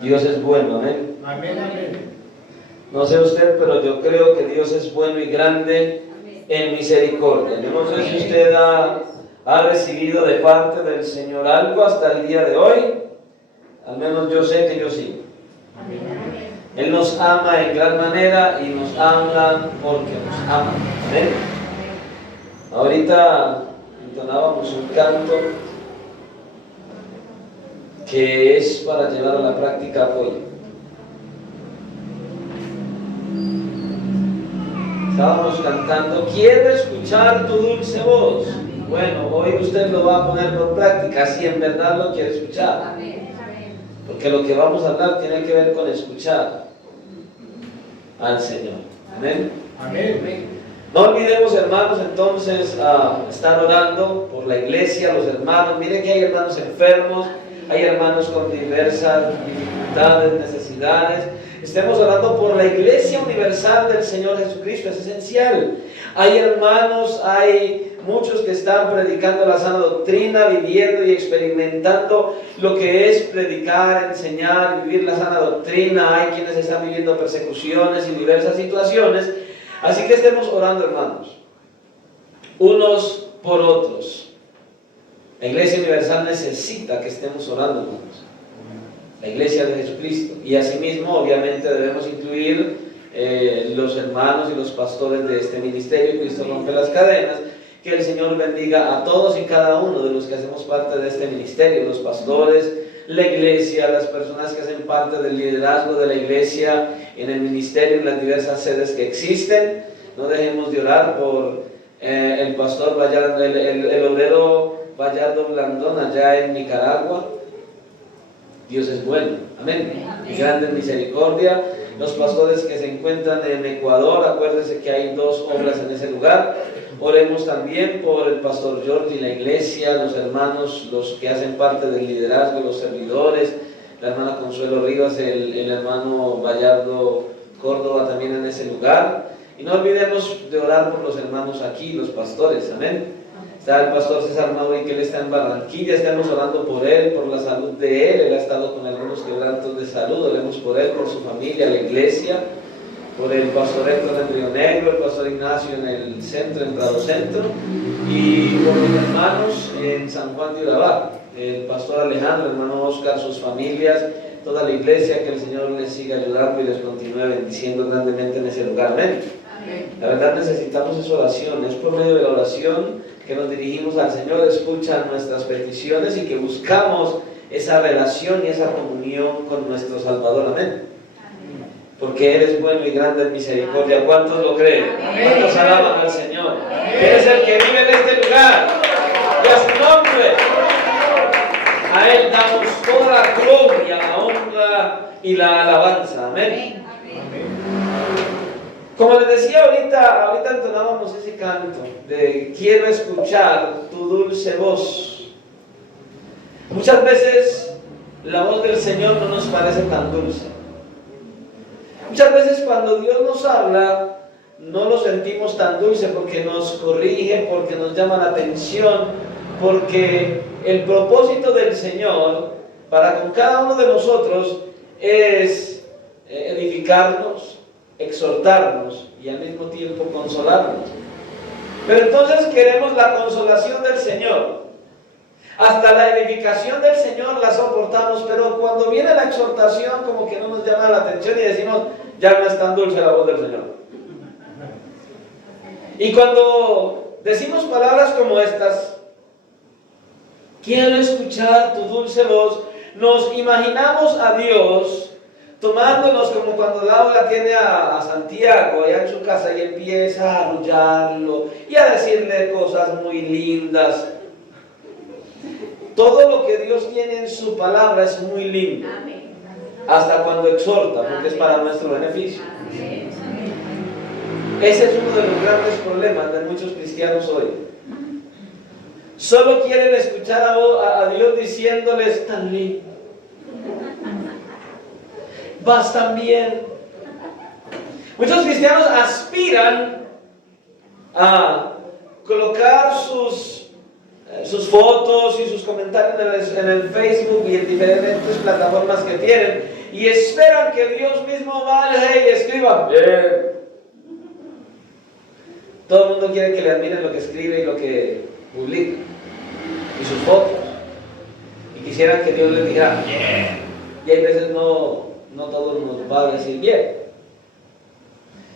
Dios es bueno, amén. Amén, amén. No sé usted, pero yo creo que Dios es bueno y grande en misericordia. Yo no sé si usted ha recibido de parte del Señor algo hasta el día de hoy. Al menos yo sé que yo sí. Él nos ama en gran manera y nos ama porque nos ama. Amén. Ahorita entonábamos un canto que es para llevar a la práctica hoy. Estábamos cantando, quiero escuchar tu dulce voz. Bueno, hoy usted lo va a poner por práctica, si en verdad lo quiere escuchar. Porque lo que vamos a hablar tiene que ver con escuchar al Señor. Amén. Amén. No olvidemos, hermanos, entonces estar orando por la iglesia, los hermanos. Miren que hay hermanos enfermos, hay hermanos con diversas dificultades, necesidades. Estemos orando por la iglesia universal del Señor Jesucristo, es esencial. Hay hermanos, hay muchos que están predicando la sana doctrina, viviendo y experimentando lo que es predicar, enseñar, vivir la sana doctrina. Hay quienes están viviendo persecuciones y diversas situaciones. Así que estemos orando, hermanos, unos por otros. La iglesia universal necesita que estemos orando, hermanos. La iglesia de Jesucristo. Y asimismo, obviamente, debemos incluir los hermanos y los pastores de este ministerio. Cristo rompe las cadenas. Que el Señor bendiga a todos y cada uno de los que hacemos parte de este ministerio, los pastores, la iglesia, las personas que hacen parte del liderazgo de la iglesia en el ministerio, en las diversas sedes que existen. No dejemos de orar por el pastor Vallardo, el obrero Vallardo Blandón allá en Nicaragua. Dios es bueno, amén. Y grande en misericordia. Los pastores que se encuentran en Ecuador, acuérdense que hay 2 obras en ese lugar. Oremos también por el pastor Jordi, la iglesia, los hermanos, los que hacen parte del liderazgo, los servidores, la hermana Consuelo Rivas, el hermano Vallardo Córdoba también en ese lugar. Y no olvidemos de orar por los hermanos aquí, los pastores, amén. Está el pastor César Mauri, que él está en Barranquilla, estamos orando por él, por la salud de él. Él ha estado con algunos quebrantos de salud, oremos por él, por su familia, la iglesia, por el pastor Héctor en Río Negro, el pastor Ignacio en el centro, en Prado Centro, y por los hermanos en San Juan de Urabá, el pastor Alejandro, el hermano Oscar, sus familias, toda la iglesia, que el Señor les siga ayudando y les continúe bendiciendo grandemente en ese lugar. Amén. La verdad necesitamos esa oración, es por medio de la oración que nos dirigimos al Señor, escucha nuestras peticiones y que buscamos esa relación y esa comunión con nuestro Salvador. Amén. Porque Él es bueno y grande en misericordia. ¿Cuántos lo creen? ¿Cuántos alaban al Señor? Él es el que vive en este lugar y a su nombre. A Él damos toda la gloria, la honra y la alabanza. Amén. Como les decía ahorita entonábamos ese canto de quiero escuchar tu dulce voz. Muchas veces la voz del Señor no nos parece tan dulce. Muchas veces cuando Dios nos habla no lo sentimos tan dulce porque nos corrige, porque nos llama la atención, porque el propósito del Señor para con cada uno de nosotros es edificarnos, exhortarnos y al mismo tiempo consolarnos. Pero entonces queremos la consolación del Señor. Hasta la edificación del Señor la soportamos, pero cuando viene la exhortación como que no nos llama la atención y decimos, ya no es tan dulce la voz del Señor. Y cuando decimos palabras como estas, quiero escuchar tu dulce voz, nos imaginamos a Dios tomándonos como cuando Laura tiene a Santiago allá en su casa y empieza a arrullarlo y a decirle cosas muy lindas. Todo lo que Dios tiene en su palabra es muy lindo. Hasta cuando exhorta, porque es para nuestro beneficio. Ese es uno de los grandes problemas de muchos cristianos hoy. Solo quieren escuchar a Dios diciéndoles tan lindo. Vas tan bien. Muchos cristianos aspiran a colocar sus sus fotos y sus comentarios en el Facebook y en diferentes plataformas que tienen, y esperan que Dios mismo vaya y escriba bien. Todo el mundo quiere que le admiren lo que escribe y lo que publica y sus fotos, y quisieran que Dios les diga bien, y hay veces no todos nos va a decir bien,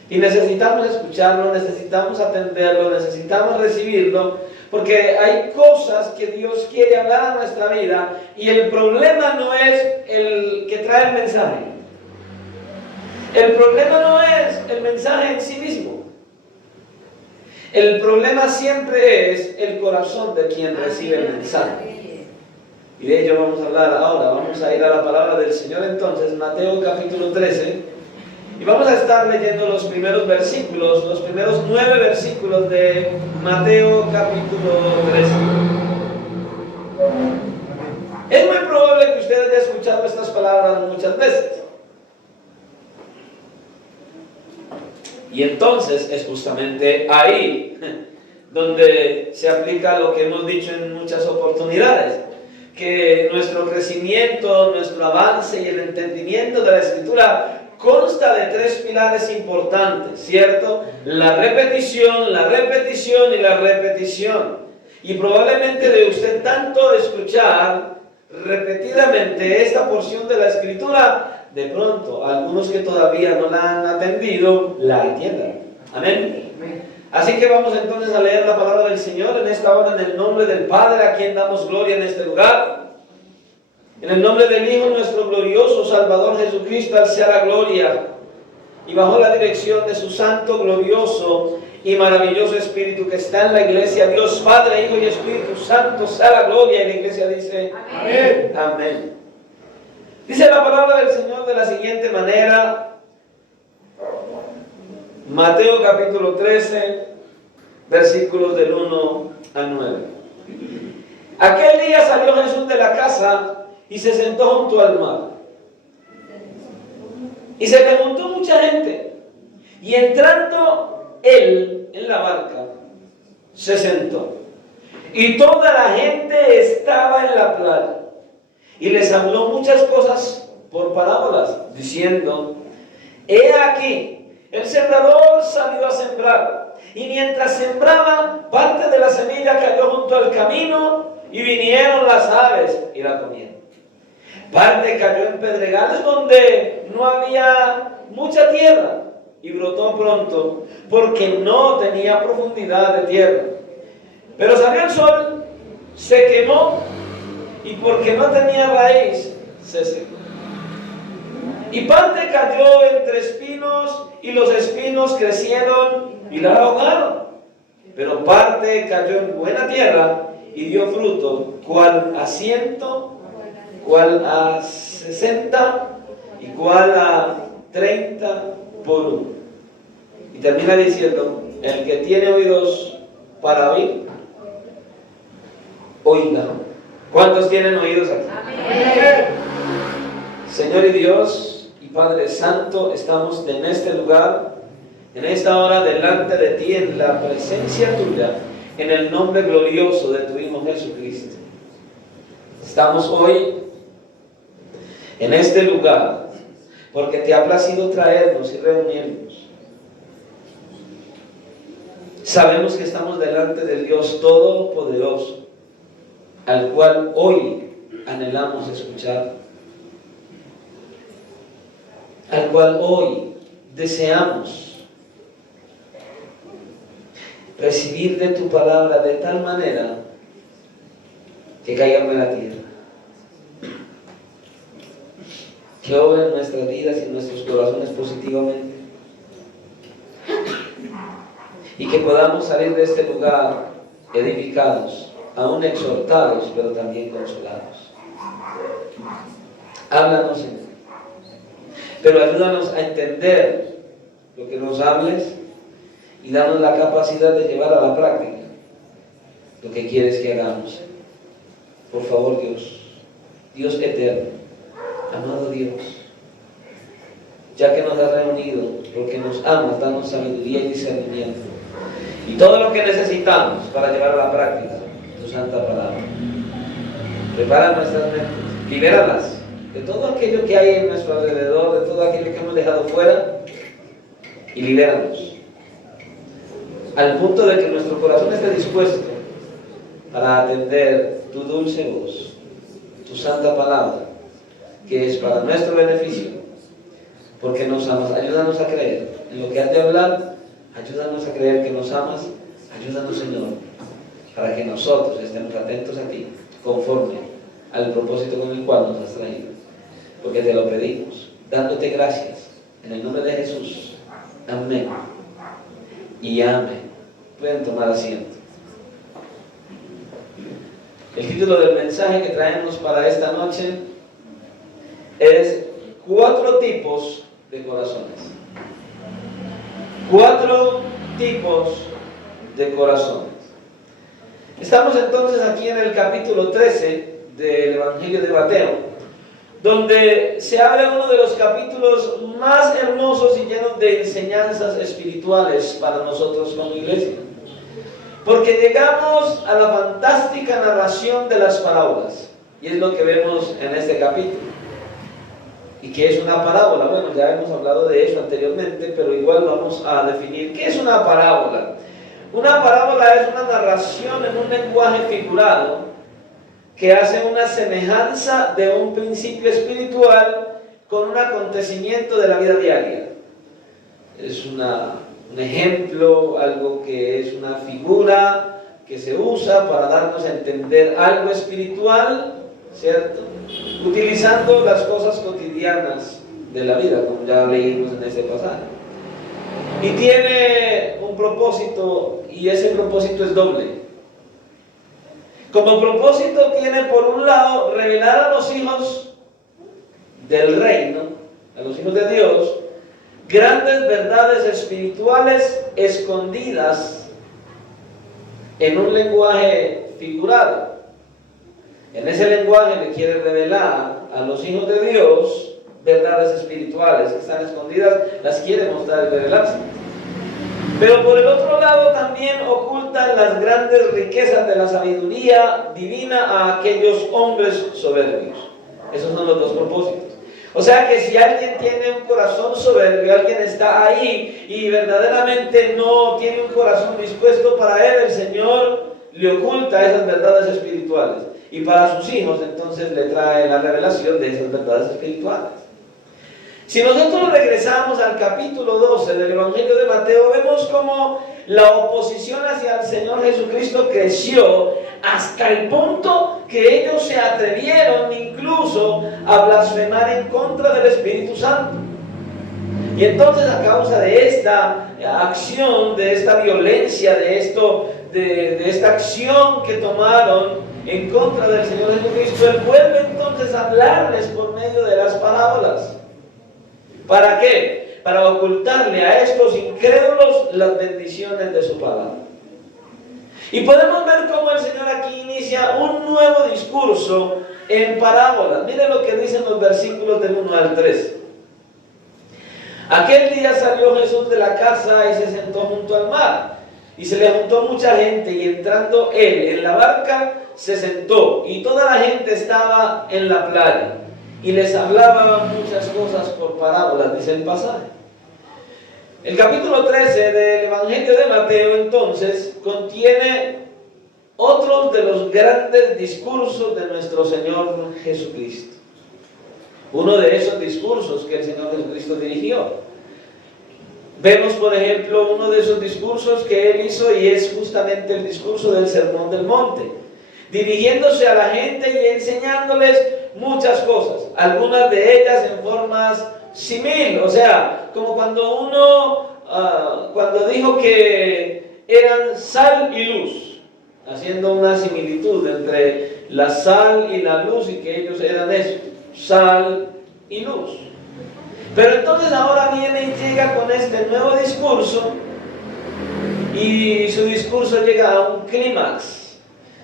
y necesitamos escucharlo, necesitamos atenderlo, necesitamos recibirlo, porque hay cosas que Dios quiere hablar a nuestra vida, y el problema no es el que trae el mensaje, el problema no es el mensaje en sí mismo, el problema siempre es el corazón de quien recibe el mensaje. Y de ello vamos a hablar ahora. Vamos a ir a la palabra del Señor entonces, Mateo capítulo 13, y vamos a estar leyendo los primeros versículos, los primeros 9 versículos de Mateo capítulo 13. Es muy probable que usted haya escuchado estas palabras muchas veces. Y entonces es justamente ahí donde se aplica lo que hemos dicho en muchas oportunidades, que nuestro crecimiento, nuestro avance y el entendimiento de la Escritura consta de 3 pilares importantes, ¿cierto? La repetición y la repetición. Y probablemente de usted tanto escuchar repetidamente esta porción de la Escritura, de pronto algunos que todavía no la han atendido la entiendan. Amén. Así que vamos entonces a leer la palabra del Señor en esta hora, en el nombre del Padre, a quien damos gloria en este lugar, en el nombre del Hijo, nuestro glorioso Salvador Jesucristo, al sea la gloria, y bajo la dirección de su santo, glorioso y maravilloso Espíritu que está en la iglesia, Dios Padre, Hijo y Espíritu Santo, sea la gloria. Y la iglesia dice amén. Amén. Dice la palabra del Señor de la siguiente manera, Mateo capítulo 13, versículos del 1 al 9. Aquel día salió Jesús de la casa y se sentó junto al mar. Y se le juntó mucha gente. Y entrando él en la barca, se sentó. Y toda la gente estaba en la playa. Y les habló muchas cosas por parábolas, diciendo: he aquí, el sembrador salió a sembrar, y mientras sembraba, parte de la semilla cayó junto al camino, y vinieron las aves y la comieron. Parte cayó en pedregales donde no había mucha tierra, y brotó pronto, porque no tenía profundidad de tierra. Pero salió el sol, se quemó, y porque no tenía raíz, se secó. Y parte cayó entre espinos, y los espinos crecieron y la ahogaron. Pero parte cayó en buena tierra y dio fruto, cual a 100, cual a 60 y cual a 30 por uno. Y termina diciendo: el que tiene oídos para oír, oiga. ¿Cuántos tienen oídos aquí? Amén. Señor y Dios y Padre Santo, estamos en este lugar, en esta hora, delante de ti, en la presencia tuya, en el nombre glorioso de tu Hijo Jesucristo. Estamos hoy en este lugar porque te ha placido traernos y reunirnos. Sabemos que estamos delante del Dios Todopoderoso, al cual hoy anhelamos escuchar, al cual hoy deseamos recibir de tu palabra de tal manera que caiga en la tierra, que obre en nuestras vidas y en nuestros corazones positivamente, y que podamos salir de este lugar edificados, aún exhortados, pero también consolados. Háblanos, Señor, pero ayúdanos a entender lo que nos hables y danos la capacidad de llevar a la práctica lo que quieres que hagamos. Por favor, Dios eterno, amado Dios, ya que nos has reunido, porque nos amas, danos sabiduría y discernimiento y todo lo que necesitamos para llevar a la práctica tus santa palabra. Prepara nuestras mentes, libéralas de todo aquello que hay en nuestro alrededor, de todo aquello que hemos dejado fuera, y libéranos. Al punto de que nuestro corazón esté dispuesto para atender tu dulce voz, tu santa palabra, que es para nuestro beneficio, porque nos amas. Ayúdanos a creer en lo que has de hablar, ayúdanos a creer que nos amas, ayúdanos, Señor, para que nosotros estemos atentos a ti, conforme al propósito con el cual nos has traído, porque te lo pedimos, dándote gracias, en el nombre de Jesús. Amén y amén. Pueden tomar asiento. El título del mensaje que traemos para esta noche es 4 tipos de corazones. 4 tipos de corazones. Estamos entonces aquí en el capítulo 13 del Evangelio de Mateo, donde se abre uno de los capítulos más hermosos y llenos de enseñanzas espirituales para nosotros como iglesia. Porque llegamos a la fantástica narración de las parábolas, y es lo que vemos en este capítulo. ¿Y qué es una parábola? Bueno, ya hemos hablado de eso anteriormente, pero igual vamos a definir qué es una parábola. Una parábola es una narración en un lenguaje figurado que hace una semejanza de un principio espiritual con un acontecimiento de la vida diaria. Es un ejemplo, algo que es una figura que se usa para darnos a entender algo espiritual, ¿cierto? Utilizando las cosas cotidianas de la vida, como ya leímos en este pasaje. Y tiene un propósito, y ese propósito es doble. Como propósito tiene, por un lado, revelar a los hijos del reino, a los hijos de Dios, grandes verdades espirituales escondidas en un lenguaje figurado. En ese lenguaje le quiere revelar a los hijos de Dios verdades espirituales que están escondidas, las quiere mostrar y revelarse. Pero por el otro lado también ocultan las grandes riquezas de la sabiduría divina a aquellos hombres soberbios. Esos son los 2 propósitos. O sea que si alguien tiene un corazón soberbio, alguien está ahí y verdaderamente no tiene un corazón dispuesto para él, el Señor le oculta esas verdades espirituales. Y para sus hijos entonces le trae la revelación de esas verdades espirituales. Si nosotros regresamos al capítulo 12 del Evangelio de Mateo, vemos cómo la oposición hacia el Señor Jesucristo creció hasta el punto que ellos se atrevieron incluso a blasfemar en contra del Espíritu Santo. Y entonces, a causa de esta acción, de esta violencia, de esta acción que tomaron en contra del Señor Jesucristo, Él vuelve entonces a hablarles por medio de las parábolas. ¿Para qué? Para ocultarle a estos incrédulos las bendiciones de su palabra. Y podemos ver cómo el Señor aquí inicia un nuevo discurso en parábolas. Miren lo que dicen los versículos del 1 al 3. Aquel día salió Jesús de la casa y se sentó junto al mar. Y se le juntó mucha gente, y entrando él en la barca, se sentó. Y toda la gente estaba en la playa. Y les hablaba muchas cosas por parábolas, dice el pasaje. El capítulo 13 del Evangelio de Mateo, entonces, contiene otros de los grandes discursos de nuestro Señor Jesucristo. Uno de esos discursos que el Señor Jesucristo dirigió. Vemos, por ejemplo, uno de esos discursos que Él hizo, y es justamente el discurso del Sermón del Monte, dirigiéndose a la gente y enseñándoles muchas cosas, algunas de ellas en formas simil, o sea, como cuando cuando dijo que eran sal y luz, haciendo una similitud entre la sal y la luz, y que ellos eran eso, sal y luz. Pero entonces ahora viene y llega con este nuevo discurso, y su discurso llega a un clímax,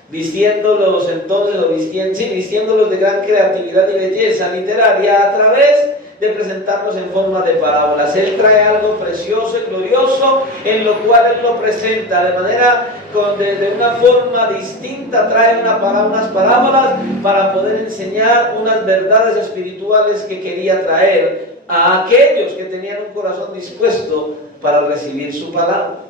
vistiéndolos de gran creatividad y belleza literaria a través de presentarnos en forma de parábolas. Él trae algo precioso y glorioso en lo cual Él lo presenta de manera, de una forma distinta, trae unas parábolas para poder enseñar unas verdades espirituales que quería traer a aquellos que tenían un corazón dispuesto para recibir su palabra.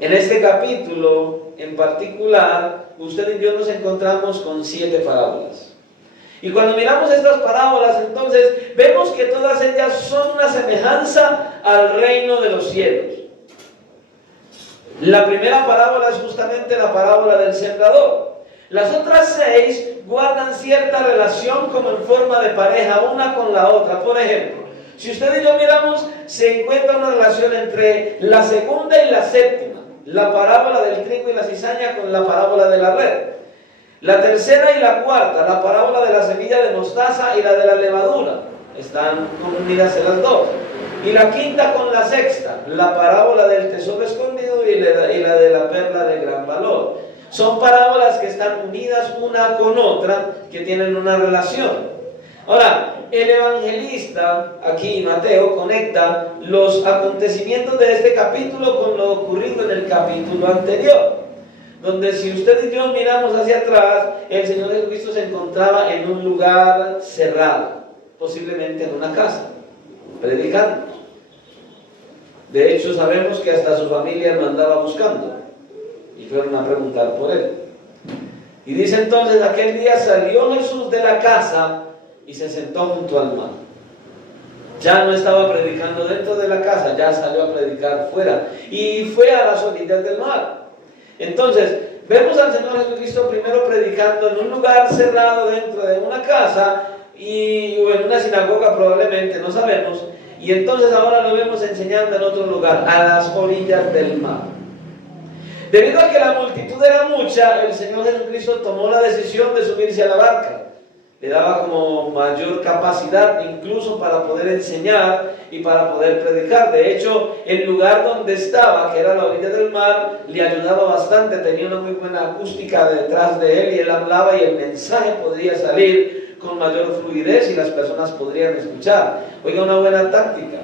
En este capítulo en particular, usted y yo nos encontramos con 7 parábolas. Y cuando miramos estas parábolas, entonces vemos que todas ellas son una semejanza al reino de los cielos. La primera parábola es justamente la parábola del sembrador. Las otras 6 guardan cierta relación como en forma de pareja una con la otra. Por ejemplo, si usted y yo miramos, se encuentra una relación entre la segunda y la séptima. La parábola del trigo y la cizaña con la parábola de la red. La tercera y la cuarta, la parábola de la semilla de mostaza y la de la levadura. Están unidas en las dos. Y la quinta con la sexta, la parábola del tesoro escondido y la de la perla de gran valor. Son parábolas que están unidas una con otra, que tienen una relación. Ahora, el evangelista, aquí Mateo, conecta los acontecimientos de este capítulo con lo ocurrido en el capítulo anterior, donde si usted y yo miramos hacia atrás, el Señor Jesucristo se encontraba en un lugar cerrado, posiblemente en una casa, predicando. De hecho, sabemos que hasta su familia lo andaba buscando y fueron a preguntar por él. Y dice entonces, aquel día salió Jesús de la casa y se sentó junto al mar. Ya no estaba predicando dentro de la casa, ya salió a predicar fuera y fue a las orillas del mar. Entonces, vemos al Señor Jesucristo primero predicando en un lugar cerrado dentro de una casa o en una sinagoga probablemente, no sabemos. Y entonces ahora lo vemos enseñando en otro lugar, a las orillas del mar. Debido a que la multitud era mucha, el Señor Jesucristo tomó la decisión de subirse a la barca. Le daba como mayor capacidad incluso para poder enseñar y para poder predicar. De hecho, el lugar donde estaba, que era la orilla del mar, le ayudaba bastante. Tenía una muy buena acústica detrás de él y él hablaba y el mensaje podría salir con mayor fluidez y las personas podrían escuchar. Oiga, una buena táctica.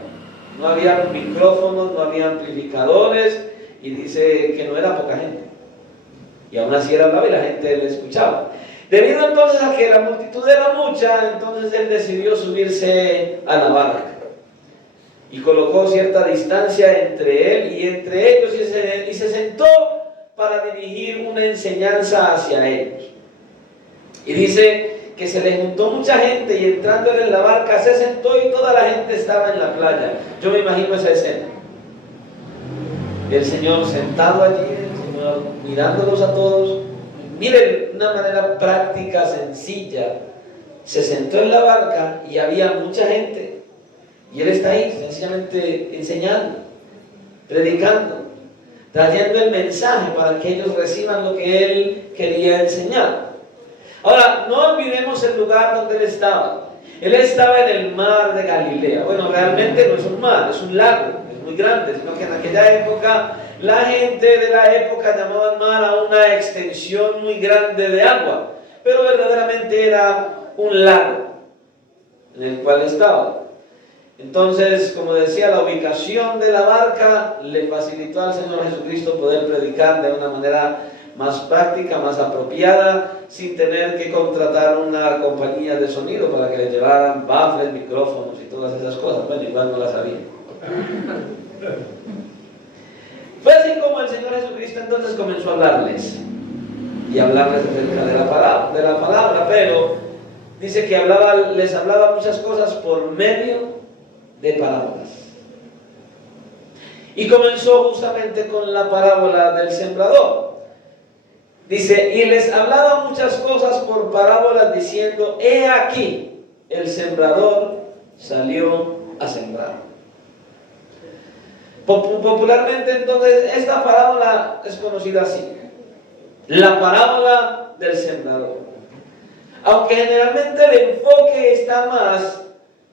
No había micrófonos, no había amplificadores y dice que no era poca gente. Y aún así él hablaba y la gente le escuchaba. Debido entonces a que la multitud era mucha, entonces él decidió subirse a la barca y colocó cierta distancia entre él y entre ellos y se sentó para dirigir una enseñanza hacia ellos. Y dice que se le juntó mucha gente y entrando él en la barca se sentó y toda la gente estaba en la playa. Yo me imagino esa escena. El Señor sentado allí, el Señor mirándolos a todos. Miren, una manera práctica, sencilla. Se sentó en la barca y había mucha gente. Y Él está ahí, sencillamente enseñando, predicando, trayendo el mensaje para que ellos reciban lo que Él quería enseñar. Ahora, no olvidemos el lugar donde Él estaba. Él estaba en el mar de Galilea. Bueno, realmente no es un mar, es un lago, es muy grande, sino que en aquella época la gente de la época llamaban mar a una extensión muy grande de agua, pero verdaderamente era un lago en el cual estaba. Entonces, como decía, la ubicación de la barca le facilitó al Señor Jesucristo poder predicar de una manera más práctica, más apropiada, sin tener que contratar una compañía de sonido para que le llevaran baffles, micrófonos y todas esas cosas. Bueno, igual no las había. Fue así como el Señor Jesucristo entonces comenzó a hablarles y hablarles acerca de la palabra, pero dice que les hablaba muchas cosas por medio de parábolas. Y comenzó justamente con la parábola del sembrador. Dice, y les hablaba muchas cosas por parábolas diciendo, he aquí, el sembrador salió a sembrar. Popularmente entonces esta parábola es conocida así, la parábola del sembrador. Aunque generalmente el enfoque está más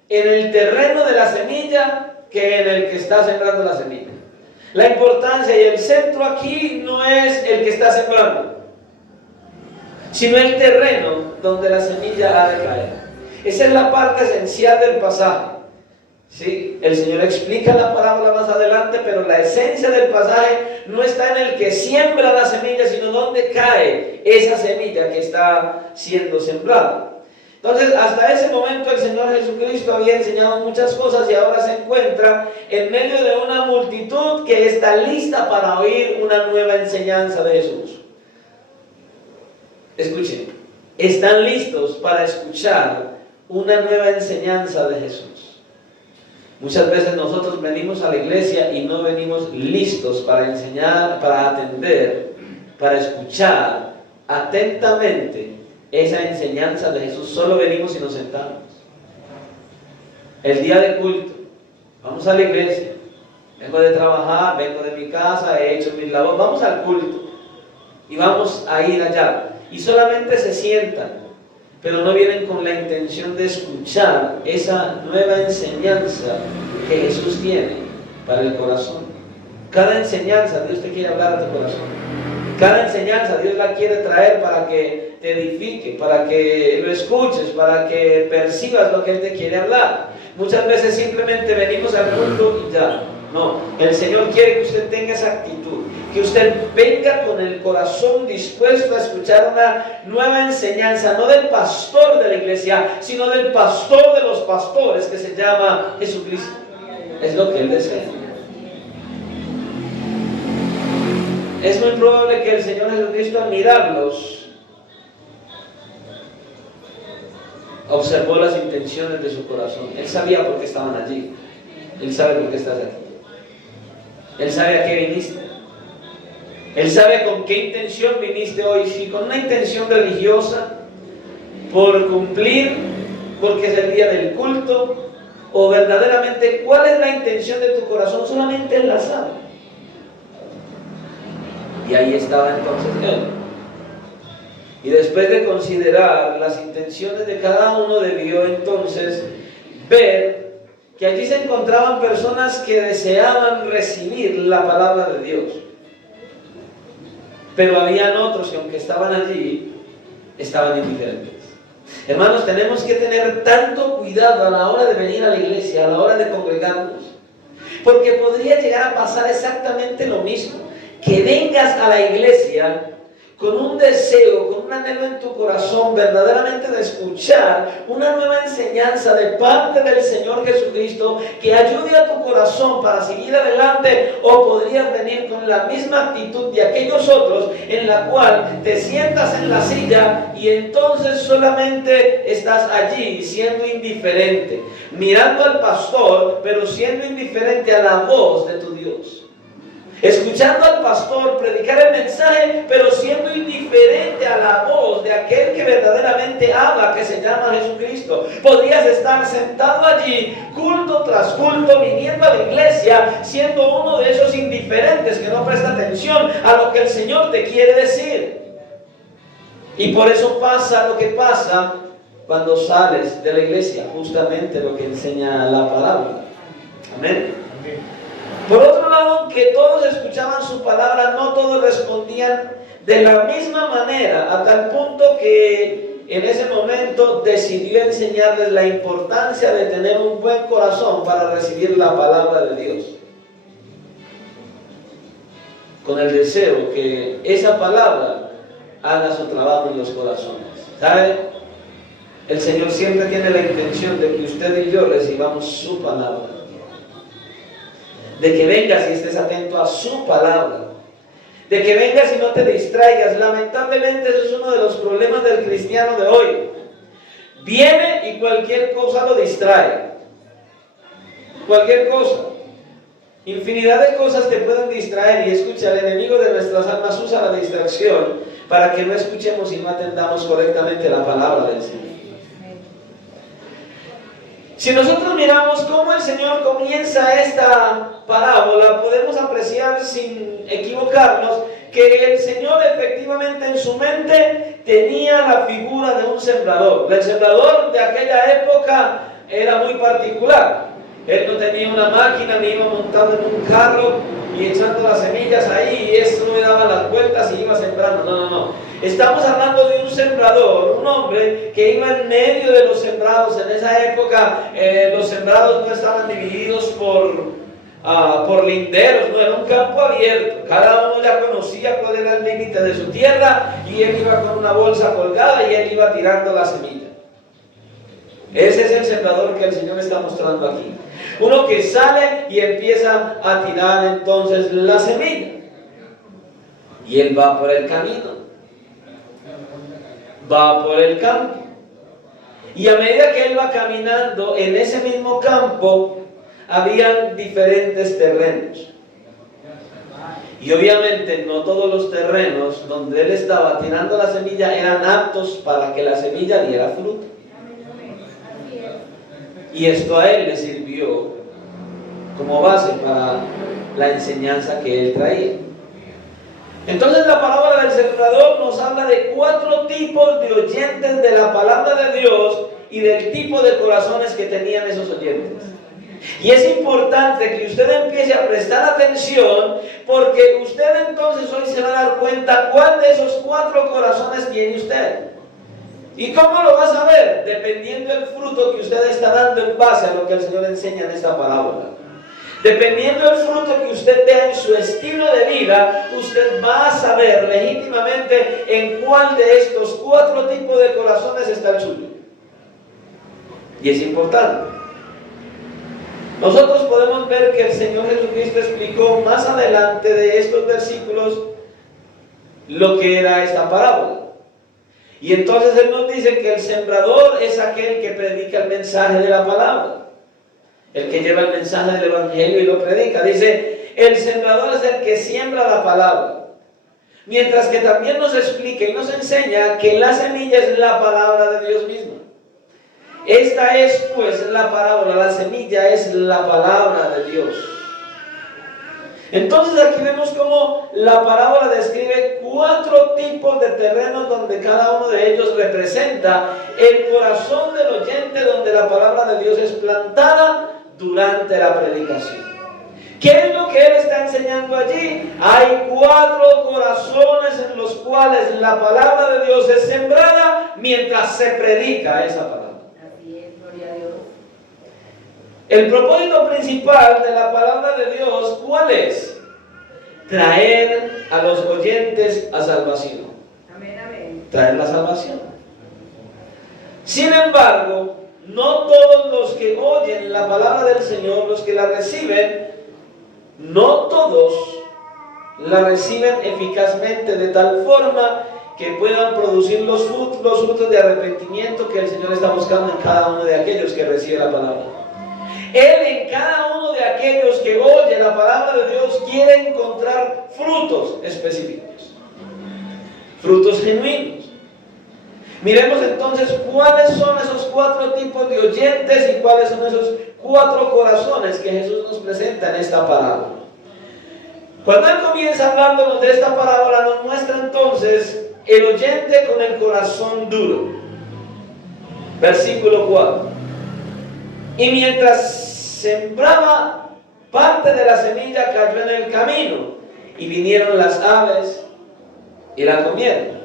en el terreno de la semilla que en el que está sembrando la semilla. La importancia y el centro aquí no es el que está sembrando, sino el terreno donde la semilla ha de caer. Esa es la parte esencial del pasaje. ¿Sí? El Señor explica la parábola más adelante, pero la esencia del pasaje no está en el que siembra la semilla, sino donde cae esa semilla que está siendo sembrada. Entonces, hasta ese momento el Señor Jesucristo había enseñado muchas cosas y ahora se encuentra en medio de una multitud que está lista para oír una nueva enseñanza de Jesús. Escuchen, están listos para escuchar una nueva enseñanza de Jesús. Muchas veces nosotros venimos a la iglesia y no venimos listos para enseñar, para atender, para escuchar atentamente esa enseñanza de Jesús. Solo venimos y nos sentamos. El día de culto, vamos a la iglesia, vengo de trabajar, vengo de mi casa, he hecho mis labores, vamos al culto y vamos a ir allá. Y solamente se sientan, pero no vienen con la intención de escuchar esa nueva enseñanza que Jesús tiene para el corazón. Cada enseñanza Dios te quiere hablar a tu corazón. Cada enseñanza Dios la quiere traer para que te edifique, para que lo escuches, para que percibas lo que Él te quiere hablar. Muchas veces simplemente venimos al culto y ya. No, el Señor quiere que usted tenga esa actitud, que usted venga con el corazón dispuesto a escuchar una nueva enseñanza, no del pastor de la iglesia, sino del pastor de los pastores, que se llama Jesucristo. Es lo que Él desea. Es muy probable que el Señor Jesucristo, al mirarlos, observó las intenciones de su corazón. Él sabía por qué estaban allí. Él sabe por qué estás aquí. Él sabe a qué viniste. Él sabe con qué intención viniste hoy. Si con una intención religiosa, por cumplir, porque es el día del culto, o verdaderamente cuál es la intención de tu corazón, solamente Él la sabe. Y ahí estaba entonces Él. Y después de considerar las intenciones de cada uno, debió entonces ver que allí se encontraban personas que deseaban recibir la palabra de Dios. Pero habían otros que, aunque estaban allí, estaban indiferentes. Hermanos, tenemos que tener tanto cuidado a la hora de venir a la iglesia, a la hora de congregarnos, porque podría llegar a pasar exactamente lo mismo. Que vengas a la iglesia con un deseo, con un anhelo en tu corazón verdaderamente de escuchar una nueva enseñanza de parte del Señor Jesucristo que ayude a tu corazón para seguir adelante, o podrías venir con la misma actitud de aquellos otros, en la cual te sientas en la silla y entonces solamente estás allí siendo indiferente, mirando al pastor, pero siendo indiferente a la voz de tu Dios. Escuchando al pastor predicar el mensaje, pero siendo indiferente a la voz de aquel que verdaderamente habla, que se llama Jesucristo. Podrías estar sentado allí, culto tras culto, viniendo a la iglesia, siendo uno de esos indiferentes que no presta atención a lo que el Señor te quiere decir. Y por eso pasa lo que pasa cuando sales de la iglesia, justamente lo que enseña la palabra. Amén. Por otro lado, aunque todos escuchaban su palabra, no todos respondían de la misma manera, a tal punto que en ese momento decidió enseñarles la importancia de tener un buen corazón para recibir la palabra de Dios, con el deseo que esa palabra haga su trabajo en los corazones. ¿Sabe? El Señor siempre tiene la intención de que usted y yo recibamos su palabra, de que vengas y estés atento a su palabra, de que vengas y no te distraigas. Lamentablemente ese es uno de los problemas del cristiano de hoy. Viene y cualquier cosa lo distrae. Cualquier cosa. Infinidad de cosas te pueden distraer, y escucha, el enemigo de nuestras almas usa la distracción para que no escuchemos y no atendamos correctamente la palabra del Señor. Si nosotros miramos cómo el Señor comienza esta parábola, podemos apreciar sin equivocarnos que el Señor efectivamente en su mente tenía la figura de un sembrador. El sembrador de aquella época era muy particular. Él no tenía una máquina, ni iba montado en un carro y echando las semillas ahí, y eso no daba las vueltas y iba sembrando. No. Estamos hablando de un sembrador, un hombre que iba en medio de los sembrados. En esa época los sembrados no estaban divididos por linderos, no, era un campo abierto. Cada uno ya conocía cuál era el límite de su tierra y él iba con una bolsa colgada y él iba tirando la semilla. Ese es el sembrador que el Señor está mostrando aquí. Uno que sale y empieza a tirar entonces la semilla. Y él va por el camino, va por el campo. Y a medida que él va caminando en ese mismo campo, habían diferentes terrenos. Y obviamente no todos los terrenos donde él estaba tirando la semilla eran aptos para que la semilla diera fruto. Y esto a él le sirvió como base para la enseñanza que él traía. Entonces la parábola del sembrador nos habla de 4 tipos de oyentes de la palabra de Dios y del tipo de corazones que tenían esos oyentes. Y es importante que usted empiece a prestar atención, porque usted entonces hoy se va a dar cuenta cuál de esos 4 corazones tiene usted. ¿Y cómo lo va a saber? Dependiendo del fruto que usted está dando en base a lo que el Señor enseña en esta parábola. Dependiendo del fruto que usted dé en su estilo de vida, usted va a saber legítimamente en cuál de estos 4 tipos de corazones está el suyo. Y es importante. Nosotros podemos ver que el Señor Jesucristo explicó más adelante de estos versículos lo que era esta parábola. Y entonces Él nos dice que el sembrador es aquel que predica el mensaje de la palabra, el que lleva el mensaje del Evangelio y lo predica. Dice, el sembrador es el que siembra la palabra. Mientras que también nos explica y nos enseña que la semilla es la palabra de Dios mismo. Esta es pues la parábola, la semilla es la palabra de Dios. Entonces aquí vemos cómo la parábola describe 4 tipos de terrenos donde cada uno de ellos representa el corazón del oyente, donde la palabra de Dios es plantada durante la predicación. ¿Qué es lo que él está enseñando allí? Hay 4 corazones en los cuales la palabra de Dios es sembrada mientras se predica esa palabra. El propósito principal de la palabra de Dios, ¿cuál es? Traer a los oyentes a salvación. Amén, amén. Traer la salvación. Sin embargo, no todos los que oyen la palabra del Señor, los que la reciben, no todos la reciben eficazmente de tal forma que puedan producir los frutos de arrepentimiento que el Señor está buscando en cada uno de aquellos que reciben la palabra. Él en cada uno de aquellos que oye la palabra de Dios quiere encontrar frutos específicos, frutos genuinos. Miremos entonces cuáles son esos 4 tipos de oyentes y cuáles son esos 4 corazones que Jesús nos presenta en esta parábola. Cuando Él comienza hablándonos de esta parábola, nos muestra entonces el oyente con el corazón duro. Versículo 4. Y mientras sembraba, parte de la semilla cayó en el camino, y vinieron las aves y la comieron.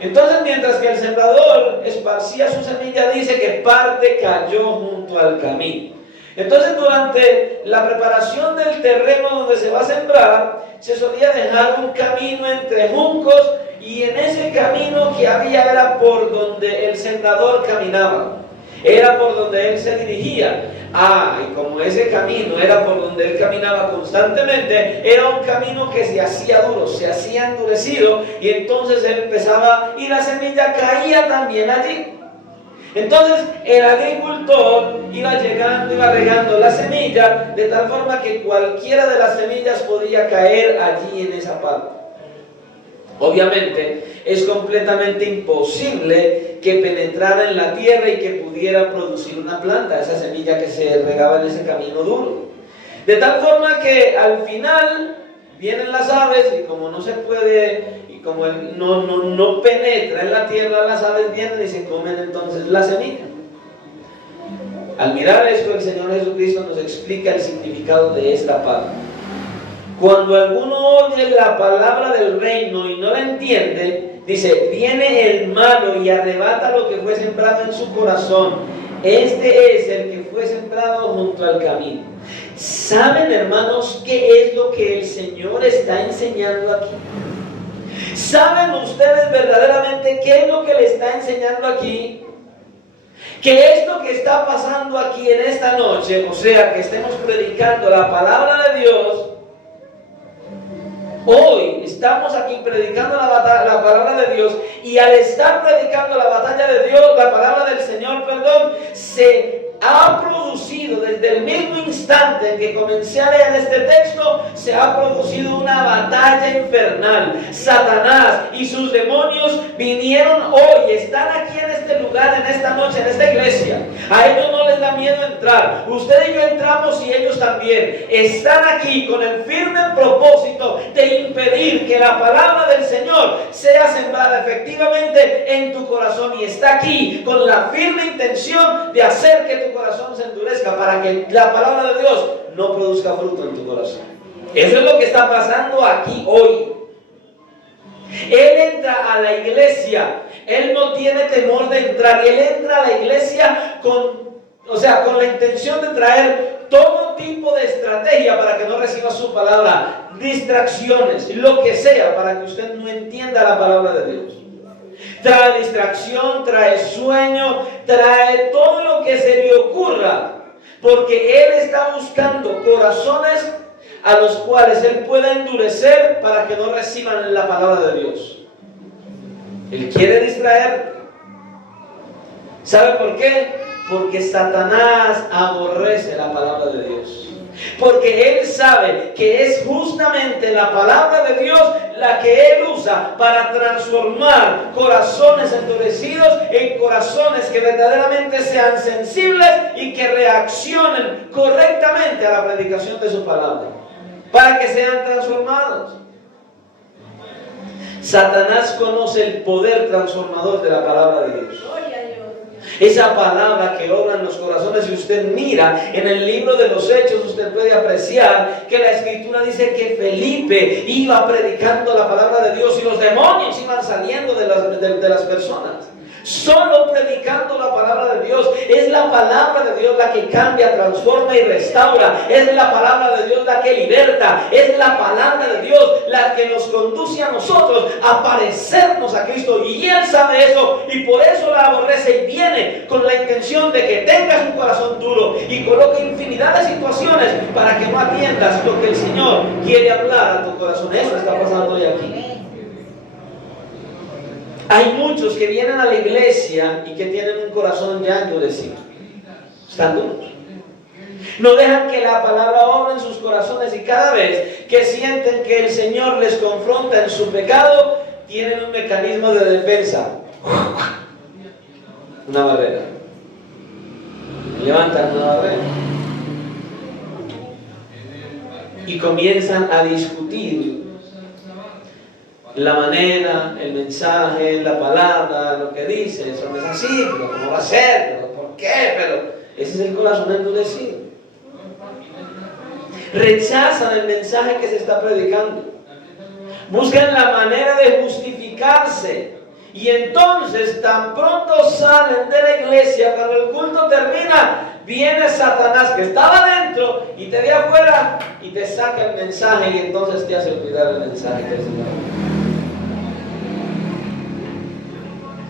Entonces, mientras que el sembrador esparcía su semilla, dice que parte cayó junto al camino. Entonces, durante la preparación del terreno donde se va a sembrar, se solía dejar un camino entre juncos, y en ese camino que había era por donde el sembrador caminaba. Era por donde él se dirigía. Y como ese camino era por donde él caminaba constantemente, era un camino que se hacía duro, se hacía endurecido, y entonces él empezaba y la semilla caía también allí. Entonces el agricultor iba llegando, iba regando la semilla de tal forma que cualquiera de las semillas podía caer allí en esa parte. Obviamente es completamente imposible que penetrara en la tierra y que pudiera producir una planta, esa semilla que se regaba en ese camino duro. De tal forma que al final vienen las aves, y como no se puede, y como no penetra en la tierra, las aves vienen y se comen entonces la semilla. Al mirar esto, el Señor Jesucristo nos explica el significado de esta parte. Cuando alguno oye la palabra del reino y no la entiende, Dice, viene el malo y arrebata lo que fue sembrado en su corazón. Este es el que fue sembrado junto al camino. ¿Saben, hermanos, qué es lo que el Señor está enseñando aquí? ¿Saben ustedes verdaderamente qué es lo que le está enseñando aquí? Que esto que está pasando aquí en esta noche, o sea, que estemos predicando la palabra de Dios, hoy estamos aquí predicando la palabra de Dios, y al estar predicando la batalla de Dios, la palabra del Señor, perdón, se ha producido desde el mismo instante en que comencé a leer este texto, se ha producido una batalla infernal. Satanás y sus demonios vinieron hoy, están aquí en este lugar, en esta noche, en esta iglesia. A ellos no les da miedo entrar. Usted y yo entramos y ellos también. Están aquí con el firme propósito de impedir que la palabra del Señor sea sembrada efectivamente en tu corazón, y está aquí con la firme intención de hacer que tu corazón se endurezca para que la palabra de Dios no produzca fruto en tu corazón. Eso es lo que está pasando aquí hoy. Él entra a la iglesia, él no tiene temor de entrar, y él entra a la iglesia con la intención de traer todo tipo de estrategia para que no reciba su palabra, distracciones, lo que sea, para que usted no entienda la palabra de Dios. Trae distracción, trae sueño, trae todo lo que se le ocurra, porque Él está buscando corazones a los cuales Él pueda endurecer para que no reciban la palabra de Dios. Él quiere distraer. ¿Sabe por qué? Porque Satanás aborrece la palabra de Dios. Porque él sabe que es justamente la palabra de Dios la que él usa para transformar corazones endurecidos en corazones que verdaderamente sean sensibles y que reaccionen correctamente a la predicación de su palabra, para que sean transformados. Satanás conoce el poder transformador de la palabra de Dios. Esa palabra que obra en los corazones. Si usted mira en el libro de los Hechos, usted puede apreciar que la Escritura dice que Felipe iba predicando la palabra de Dios y los demonios iban saliendo de las personas. Solo predicando la palabra de Dios. Es la palabra de Dios la que cambia, transforma y restaura. Es la palabra de Dios la que liberta. Es la palabra de Dios la que nos conduce a nosotros a parecernos a Cristo. Y Él sabe eso, y por eso la aborrece, y viene con la intención de que tengas un corazón duro y coloque infinidad de situaciones para que no atiendas lo que el Señor quiere hablar a tu corazón. Eso está pasando hoy aquí. Hay muchos que vienen a la iglesia y que tienen un corazón ya endurecido. Están duros. No dejan que la palabra obre en sus corazones, y cada vez que sienten que el Señor les confronta en su pecado, tienen un mecanismo de defensa. Una barrera. Levantan una barrera. Y comienzan a discutir la manera, el mensaje, la palabra, lo que dice. Eso no es así, pero ¿cómo va a ser? ¿Pero por qué? Pero ese es el corazón endurecido. Rechazan el mensaje que se está predicando. Buscan la manera de justificarse. Y entonces, tan pronto salen de la iglesia, cuando el culto termina, viene Satanás que estaba dentro y te ve afuera y te saca el mensaje, y entonces te hace olvidar el mensaje que el Señor.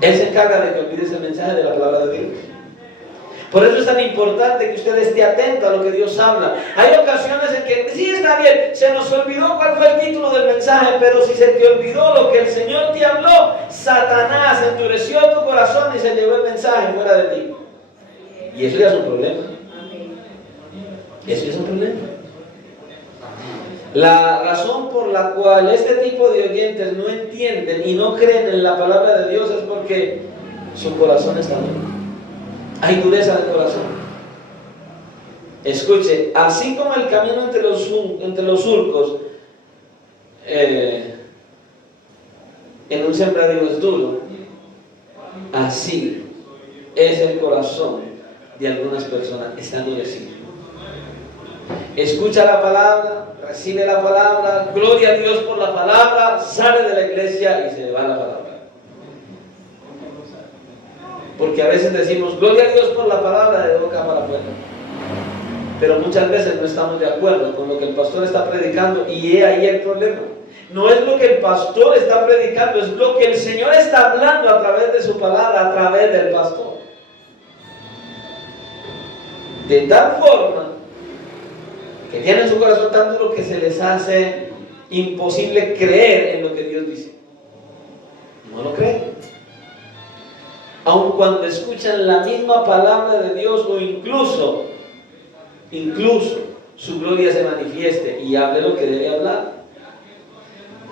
Él se encarga de que olvides el mensaje de la palabra de Dios. Por eso es tan importante que usted esté atento a lo que Dios habla. Hay ocasiones en que, sí, está bien, se nos olvidó cuál fue el título del mensaje, pero si se te olvidó lo que el Señor te habló, Satanás endureció tu corazón y se llevó el mensaje fuera de ti. Y eso ya es un problema. Eso ya es un problema. La razón por la cual este tipo de oyentes no entienden y no creen en la palabra de Dios es porque su corazón está duro. Hay dureza de corazón. Escuche, así como el camino entre los surcos en un sembradío es duro, así es el corazón de algunas personas. Está endurecido. Escucha la palabra, recibe la palabra, gloria a Dios por la palabra, sale de la iglesia y se le va la palabra. Porque a veces decimos, gloria a Dios por la palabra de boca para afuera. Pero muchas veces no estamos de acuerdo con lo que el pastor está predicando y he ahí el problema. No es lo que el pastor está predicando, es lo que el Señor está hablando a través de su palabra, a través del pastor. De tal forma que tienen su corazón tan duro que se les hace imposible creer en lo que Dios dice. No lo creen. Aun cuando escuchan la misma palabra de Dios o incluso su gloria se manifieste y hable lo que debe hablar.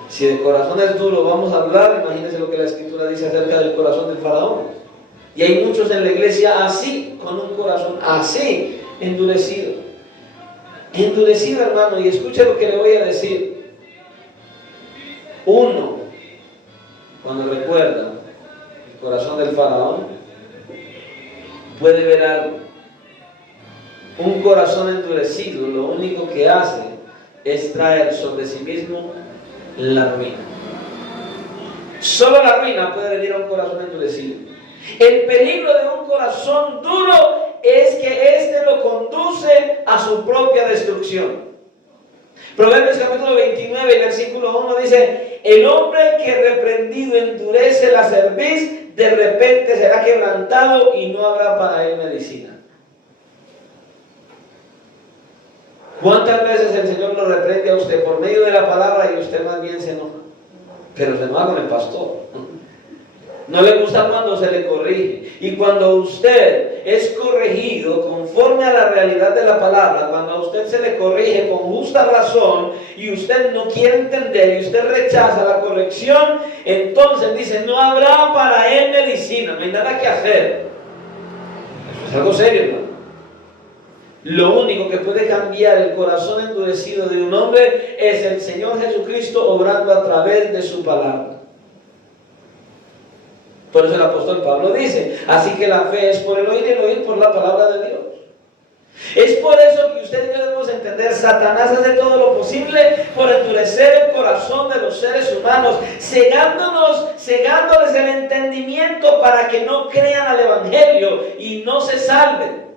Si de corazón es duro vamos a hablar, imagínense lo que la Escritura dice acerca del corazón del faraón. Y hay muchos en la iglesia así, con un corazón así, endurecido. Endurecido, hermano, y escuche lo que le voy a decir. Uno, cuando recuerda el corazón del faraón, puede ver algo. Un corazón endurecido lo único que hace es traer sobre sí mismo la ruina. Solo la ruina puede venir a un corazón endurecido. El peligro de un corazón duro es que éste lo conduce a su propia destrucción. Proverbios capítulo 29, versículo 1 dice: el hombre que reprendido endurece la cerviz, de repente será quebrantado y no habrá para él medicina. ¿Cuántas veces el Señor lo reprende a usted por medio de la palabra y usted más bien se enoja? Pero se enoja con el pastor. No le gusta cuando se le corrige. Y cuando usted es corregido conforme a la realidad de la palabra, cuando a usted se le corrige con justa razón y usted no quiere entender y usted rechaza la corrección, entonces dice, no habrá para él medicina, no hay nada que hacer. Eso es algo serio, hermano. Lo único que puede cambiar el corazón endurecido de un hombre es el Señor Jesucristo obrando a través de su palabra. Por eso el apóstol Pablo dice, así que la fe es por el oír y el oír por la palabra de Dios. Es por eso que usted y yo debemos entender, Satanás hace todo lo posible por endurecer el corazón de los seres humanos, cegándoles el entendimiento para que no crean al Evangelio y no se salven.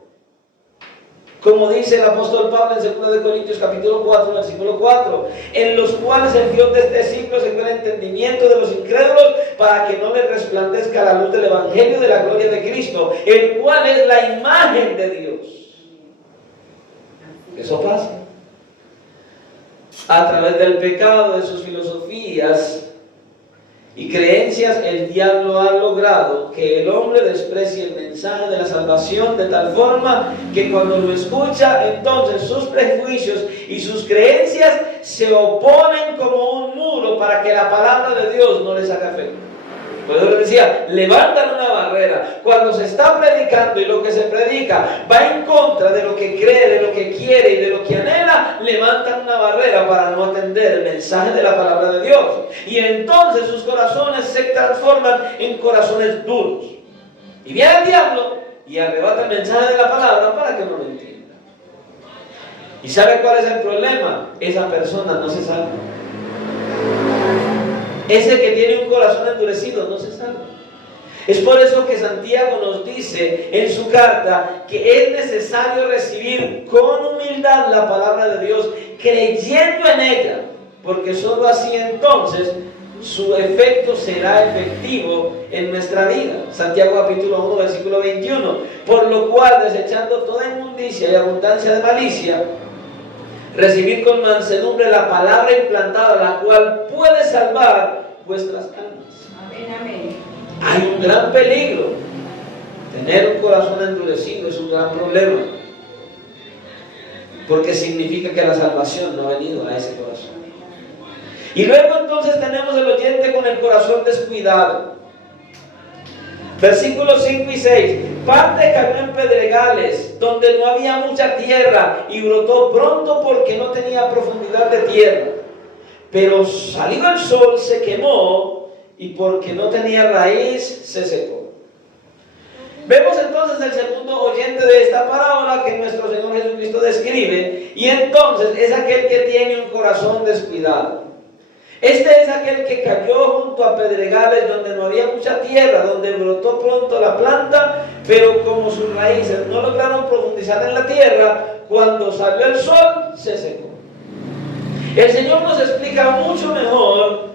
Como dice el apóstol Pablo en 2 Corintios capítulo 4, versículo 4, en los cuales el Dios de este siglo se el entendimiento de los incrédulos para que no les resplandezca la luz del Evangelio de la gloria de Cristo, el cual es la imagen de Dios. Eso pasa. A través del pecado, de sus filosofías y creencias, el diablo ha logrado que el hombre desprecie el mensaje de la salvación de tal forma que cuando lo escucha, entonces sus prejuicios y sus creencias se oponen como un muro para que la palabra de Dios no les haga efecto. Por eso les decía, levantan una barrera. Cuando se está predicando y lo que se predica va en contra de lo que cree, de lo que quiere y de lo que anhela, levantan una barrera para no atender el mensaje de la palabra de Dios. Y entonces sus corazones se transforman en corazones duros. Y viene el diablo y arrebata el mensaje de la palabra para que no lo entienda. ¿Y sabe cuál es el problema? Esa persona no se salva. Ese que tiene un corazón endurecido no se salva. Es por eso que Santiago nos dice en su carta que es necesario recibir con humildad la palabra de Dios, creyendo en ella, porque solo así entonces su efecto será efectivo en nuestra vida. Santiago capítulo 1, versículo 21. Por lo cual, desechando toda inmundicia y abundancia de malicia, recibid con mansedumbre la palabra implantada, la cual puede salvar vuestras almas. Amén, amén. Hay un gran peligro. Tener un corazón endurecido es un gran problema, porque significa que la salvación no ha venido a ese corazón. Y luego entonces tenemos el oyente con el corazón descuidado. Versículos 5 y 6. Parte cayó en pedregales, donde no había mucha tierra, y brotó pronto porque no tenía profundidad de tierra. Pero salió el sol, se quemó, y porque no tenía raíz, se secó. Vemos entonces el segundo oyente de esta parábola que nuestro Señor Jesucristo describe, y entonces es aquel que tiene un corazón descuidado. Este es aquel que cayó junto a pedregales donde no había mucha tierra, donde brotó pronto la planta, pero como sus raíces no lograron profundizar en la tierra, cuando salió el sol se secó. El Señor nos explica mucho mejor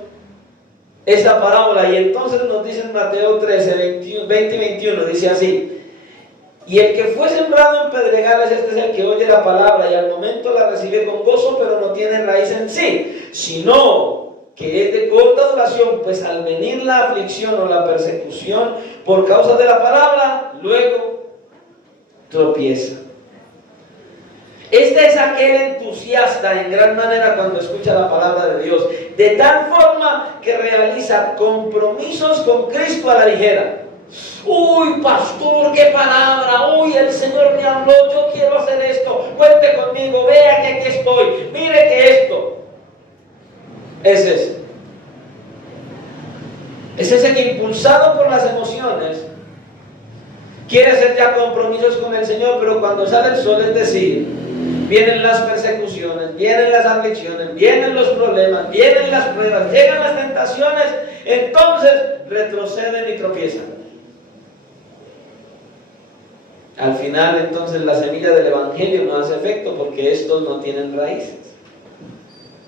esta parábola y entonces nos dice en Mateo 13, 20 y 21, dice así: y el que fue sembrado en pedregales, este es el que oye la palabra y al momento la recibe con gozo, pero no tiene raíz en sí, sino que es de corta duración, pues al venir la aflicción o la persecución por causa de la palabra, luego tropieza. Este es aquel entusiasta en gran manera cuando escucha la palabra de Dios, de tal forma que realiza compromisos con Cristo a la ligera. Uy, pastor, qué palabra, uy, el Señor me habló, yo quiero hacer esto, cuente conmigo, vea que aquí estoy, mire que esto. Es ese. Es ese que, impulsado por las emociones, quiere hacer ya compromisos con el Señor, pero cuando sale el sol, es decir, vienen las persecuciones, vienen las aflicciones, vienen los problemas, vienen las pruebas, llegan las tentaciones, entonces retroceden y tropiezan. Al final, entonces, la semilla del Evangelio no hace efecto porque estos no tienen raíces.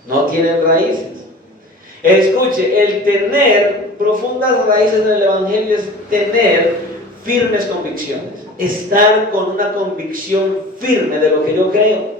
No tienen raíces. Escuche, el tener profundas raíces en el Evangelio es tener firmes convicciones. Estar con una convicción firme de lo que yo creo.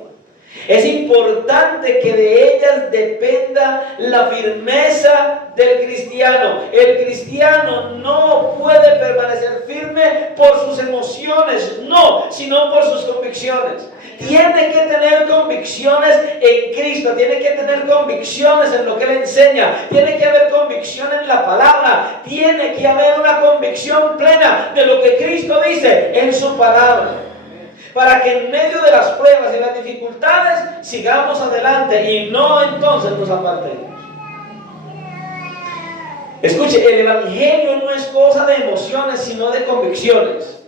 Es importante que de ellas dependa la firmeza del cristiano. El cristiano no puede permanecer firme por sus emociones, no, sino por sus convicciones. Tiene que tener convicciones en Cristo, tiene que tener convicciones en lo que Él enseña, tiene que haber convicción en la palabra, tiene que haber una convicción plena de lo que Cristo dice en su palabra, para que en medio de las pruebas y las dificultades sigamos adelante y no entonces nos apartemos. Escuche, el Evangelio no es cosa de emociones, sino de convicciones.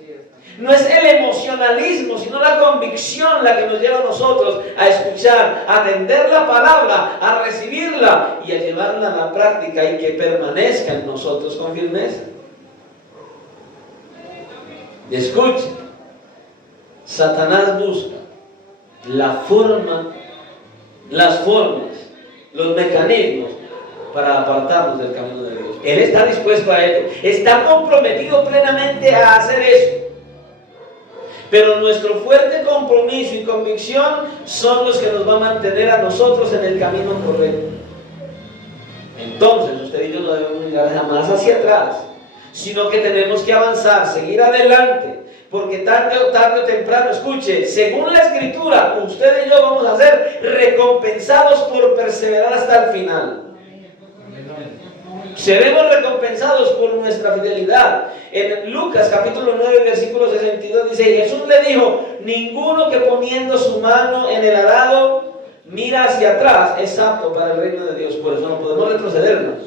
No es el emocionalismo, sino la convicción la que nos lleva a nosotros a escuchar, a atender la palabra, a recibirla y a llevarla a la práctica y que permanezca en nosotros con firmeza. Y escuche, Satanás busca las formas, los mecanismos para apartarnos del camino de Dios. Él está dispuesto a ello, está comprometido plenamente a hacer eso. Pero nuestro fuerte compromiso y convicción son los que nos van a mantener a nosotros en el camino correcto. Entonces, usted y yo no debemos mirar jamás hacia atrás, sino que tenemos que avanzar, seguir adelante, porque tarde o temprano, escuche, según la Escritura, usted y yo vamos a ser recompensados por perseverar hasta el final. Seremos recompensados por nuestra fidelidad. En Lucas capítulo 9 versículo 62 dice: Jesús le dijo: ninguno que poniendo su mano en el arado mira hacia atrás es apto para el reino de Dios. Por eso no podemos retrocedernos.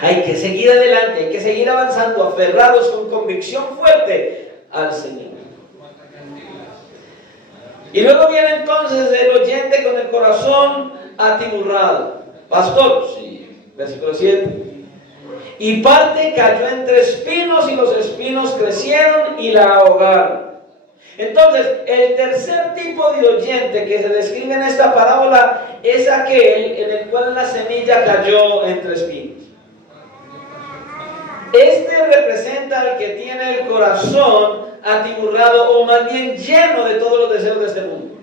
Hay que seguir adelante, hay que seguir avanzando, aferrados con convicción fuerte al Señor. Y luego viene entonces el oyente con el corazón atiburrado. Pastor, sí, versículo 7. Y parte cayó entre espinos y los espinos crecieron y la ahogaron. Entonces, el tercer tipo de oyente que se describe en esta parábola es aquel en el cual la semilla cayó entre espinos. Este representa al que tiene el corazón atiburrado, o más bien lleno de todos los deseos de este mundo.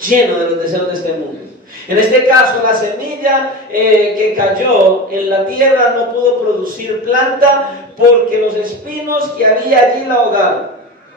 Lleno de los deseos de este mundo. En este caso, la semilla que cayó en la tierra no pudo producir planta porque los espinos que había allí la ahogaron.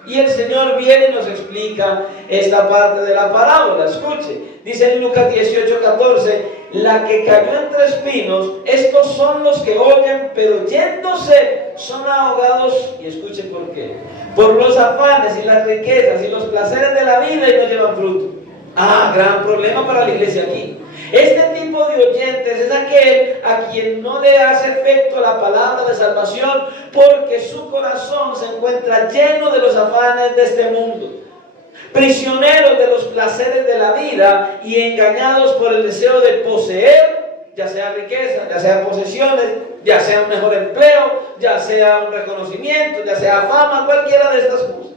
Y el Señor viene y nos explica esta parte de la parábola. Escuche, dice en Lucas 18:14, la que cayó entre espinos, estos son los que oyen, pero yéndose son ahogados. Y escuche por qué: por los afanes y las riquezas y los placeres de la vida, y no llevan fruto. Ah, gran problema para la iglesia aquí. Este tipo de oyentes es aquel a quien no le hace efecto la palabra de salvación porque su corazón se encuentra lleno de los afanes de este mundo, prisioneros de los placeres de la vida y engañados por el deseo de poseer ya sea riqueza, ya sea posesiones, ya sea un mejor empleo, ya sea un reconocimiento, ya sea fama, cualquiera de estas cosas.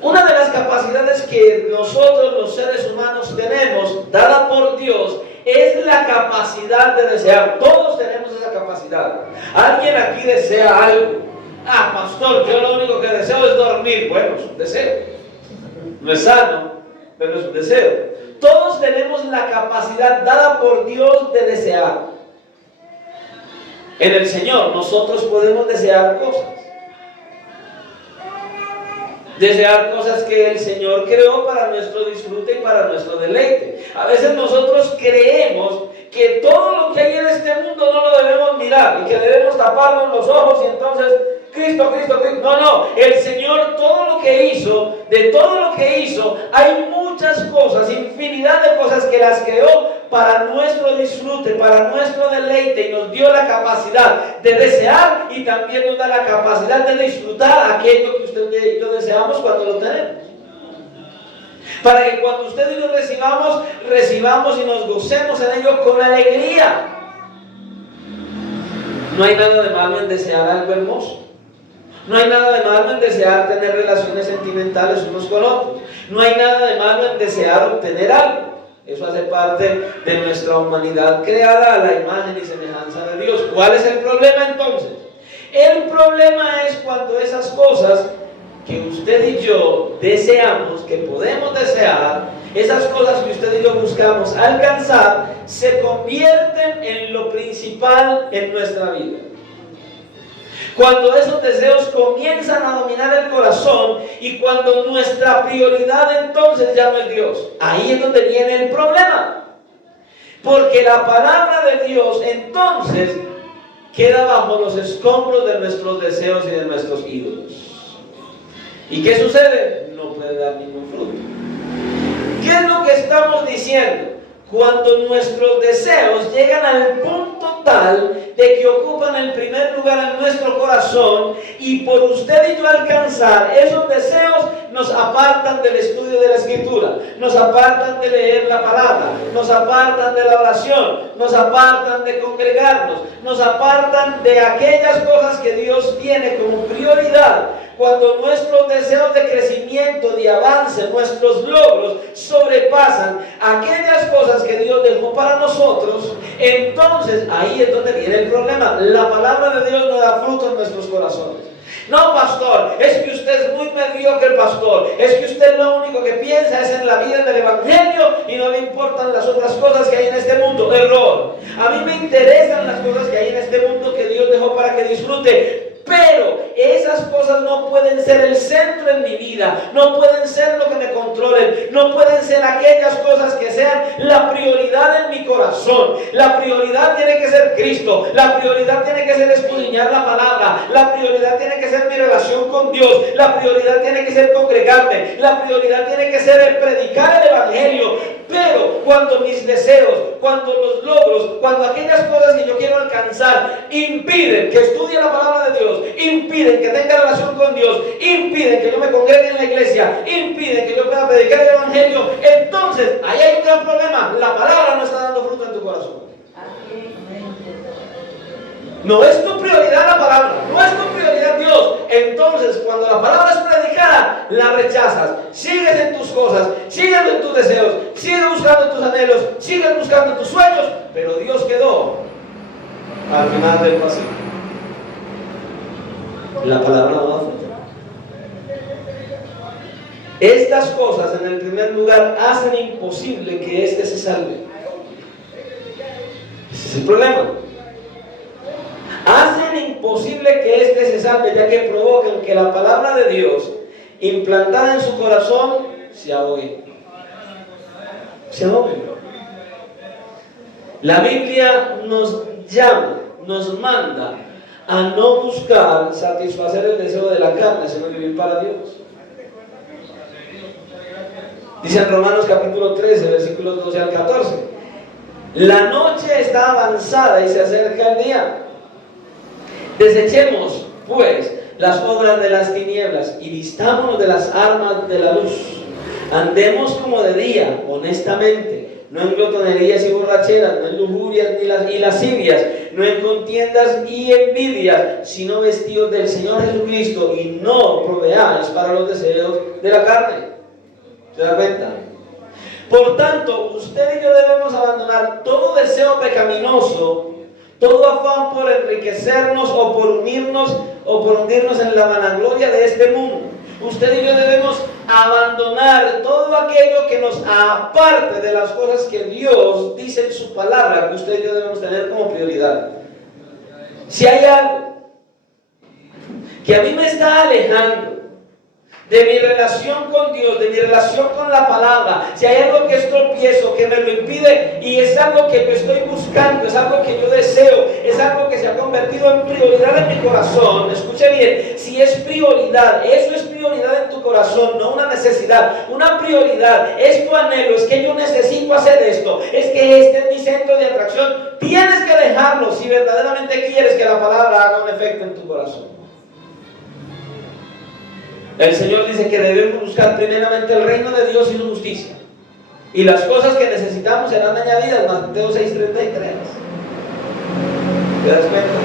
Una de las capacidades que nosotros los seres humanos tenemos, dada por Dios, es la capacidad de desear. Todos tenemos esa capacidad. ¿Alguien aquí desea algo? Ah, pastor, yo lo único que deseo es dormir. Bueno, es un deseo. No es sano, pero es un deseo. Todos tenemos la capacidad dada por Dios de desear. En el Señor nosotros podemos desear cosas. Desear cosas que el Señor creó para nuestro disfrute y para nuestro deleite. A veces nosotros creemos que todo lo que hay en este mundo no lo debemos mirar y que debemos taparnos los ojos y entonces Cristo, Cristo, Cristo. No, no, el Señor todo lo que hizo, de todo lo que hizo, hay muchas cosas, infinidad de cosas que las creó para nuestro disfrute, para nuestro deleite, y nos dio la capacidad de desear y también nos da la capacidad de disfrutar aquello que usted y yo deseamos cuando lo tenemos. Para que cuando usted y yo recibamos y nos gocemos en ello con alegría. No hay nada de malo en desear algo hermoso. No hay nada de malo en desear tener relaciones sentimentales unos con otros. No hay nada de malo en desear obtener algo. Eso hace parte de nuestra humanidad creada a la imagen y semejanza de Dios. ¿Cuál es el problema entonces? El problema es cuando esas cosas que usted y yo deseamos, que podemos desear, esas cosas que usted y yo buscamos alcanzar, se convierten en lo principal en nuestra vida. Cuando esos deseos comienzan a dominar el corazón y cuando nuestra prioridad entonces ya no es Dios, ahí es donde viene el problema. Porque la palabra de Dios entonces queda bajo los escombros de nuestros deseos y de nuestros ídolos. ¿Y qué sucede? No puede dar ningún fruto. ¿Qué es lo que estamos diciendo? Cuando nuestros deseos llegan al punto tal de que ocupan el primer lugar en nuestro corazón y por usted y yo alcanzar esos deseos nos apartan del estudio de la Escritura, nos apartan de leer la palabra, nos apartan de la oración, nos apartan de congregarnos, nos apartan de aquellas cosas que Dios tiene como prioridad. Cuando nuestros deseos de crecimiento, de avance, nuestros logros sobrepasan aquellas cosas que Dios dejó para nosotros, entonces ahí es donde viene el problema. La palabra de Dios no da fruto en nuestros corazones. No, pastor, es que usted es muy mediocre, pastor. Es que usted lo único que piensa es en la vida del Evangelio y no le importan las otras cosas que hay en este mundo. Error. A mí me interesan las cosas que hay en este mundo que Dios dejó para que disfrute. Pero esas cosas no pueden ser el centro en mi vida, no pueden ser lo que me controlen, no pueden ser aquellas cosas que sean la prioridad en mi corazón. La prioridad tiene que ser Cristo, la prioridad tiene que ser escudriñar la palabra, la prioridad tiene que ser mi relación con Dios, la prioridad tiene que ser congregarme, la prioridad tiene que ser el predicar el Evangelio. Pero cuando mis deseos, cuando los logros, cuando aquellas cosas que yo quiero alcanzar impiden que estudie la palabra de Dios, impiden que tenga relación con Dios, impiden que yo me congregue en la iglesia, impiden que yo pueda predicar el Evangelio, entonces ahí hay un gran problema. La palabra no está dando fruto en tu corazón. No es tu prioridad la palabra, no es tu prioridad Dios. Entonces, cuando la palabra es predicada, la rechazas. Sigues en tus cosas, sigues en tus deseos, sigues buscando tus anhelos, sigues buscando tus sueños, pero Dios quedó al final del pasillo. La palabra no da fruto. Estas cosas, en el primer lugar, hacen imposible que éste se salve. Ese es el problema. Hacen imposible que éste se salve, ya que provocan que la palabra de Dios, implantada en su corazón, se ahogue. Se ahogue. La Biblia nos llama, nos manda a no buscar satisfacer el deseo de la carne, sino vivir para Dios. Dice en Romanos capítulo 13, versículos 12 al 14: la noche está avanzada y se acerca el día. Desechemos, pues, las obras de las tinieblas y vistámonos de las armas de la luz. Andemos como de día, honestamente, no en glotonerías y borracheras, no en lujurias y lascivias, no en contiendas y envidias, sino vestidos del Señor Jesucristo y no proveáis para los deseos de la carne. ¿Se da cuenta? Por tanto, usted y yo debemos abandonar todo deseo pecaminoso, todo afán por enriquecernos o por hundirnos en la vanagloria de este mundo. Usted y yo debemos abandonar todo aquello que nos aparte de las cosas que Dios dice en su palabra, que usted y yo debemos tener como prioridad. Si hay algo que a mí me está alejando de mi relación con Dios, de mi relación con la palabra, si hay algo que es tropiezo, que me lo impide y es algo que yo estoy buscando, es algo que yo deseo, es algo que se ha convertido en prioridad en mi corazón, escuche bien, si es prioridad, eso es prioridad en tu corazón, no una necesidad, una prioridad, es tu anhelo, es que yo necesito hacer esto, es que este es mi centro de atracción, tienes que dejarlo si verdaderamente quieres que la palabra haga un efecto en tu corazón. El Señor dice que debemos buscar primeramente el reino de Dios y su justicia. Y las cosas que necesitamos serán añadidas. Mateo 6:33. ¿Te das cuenta?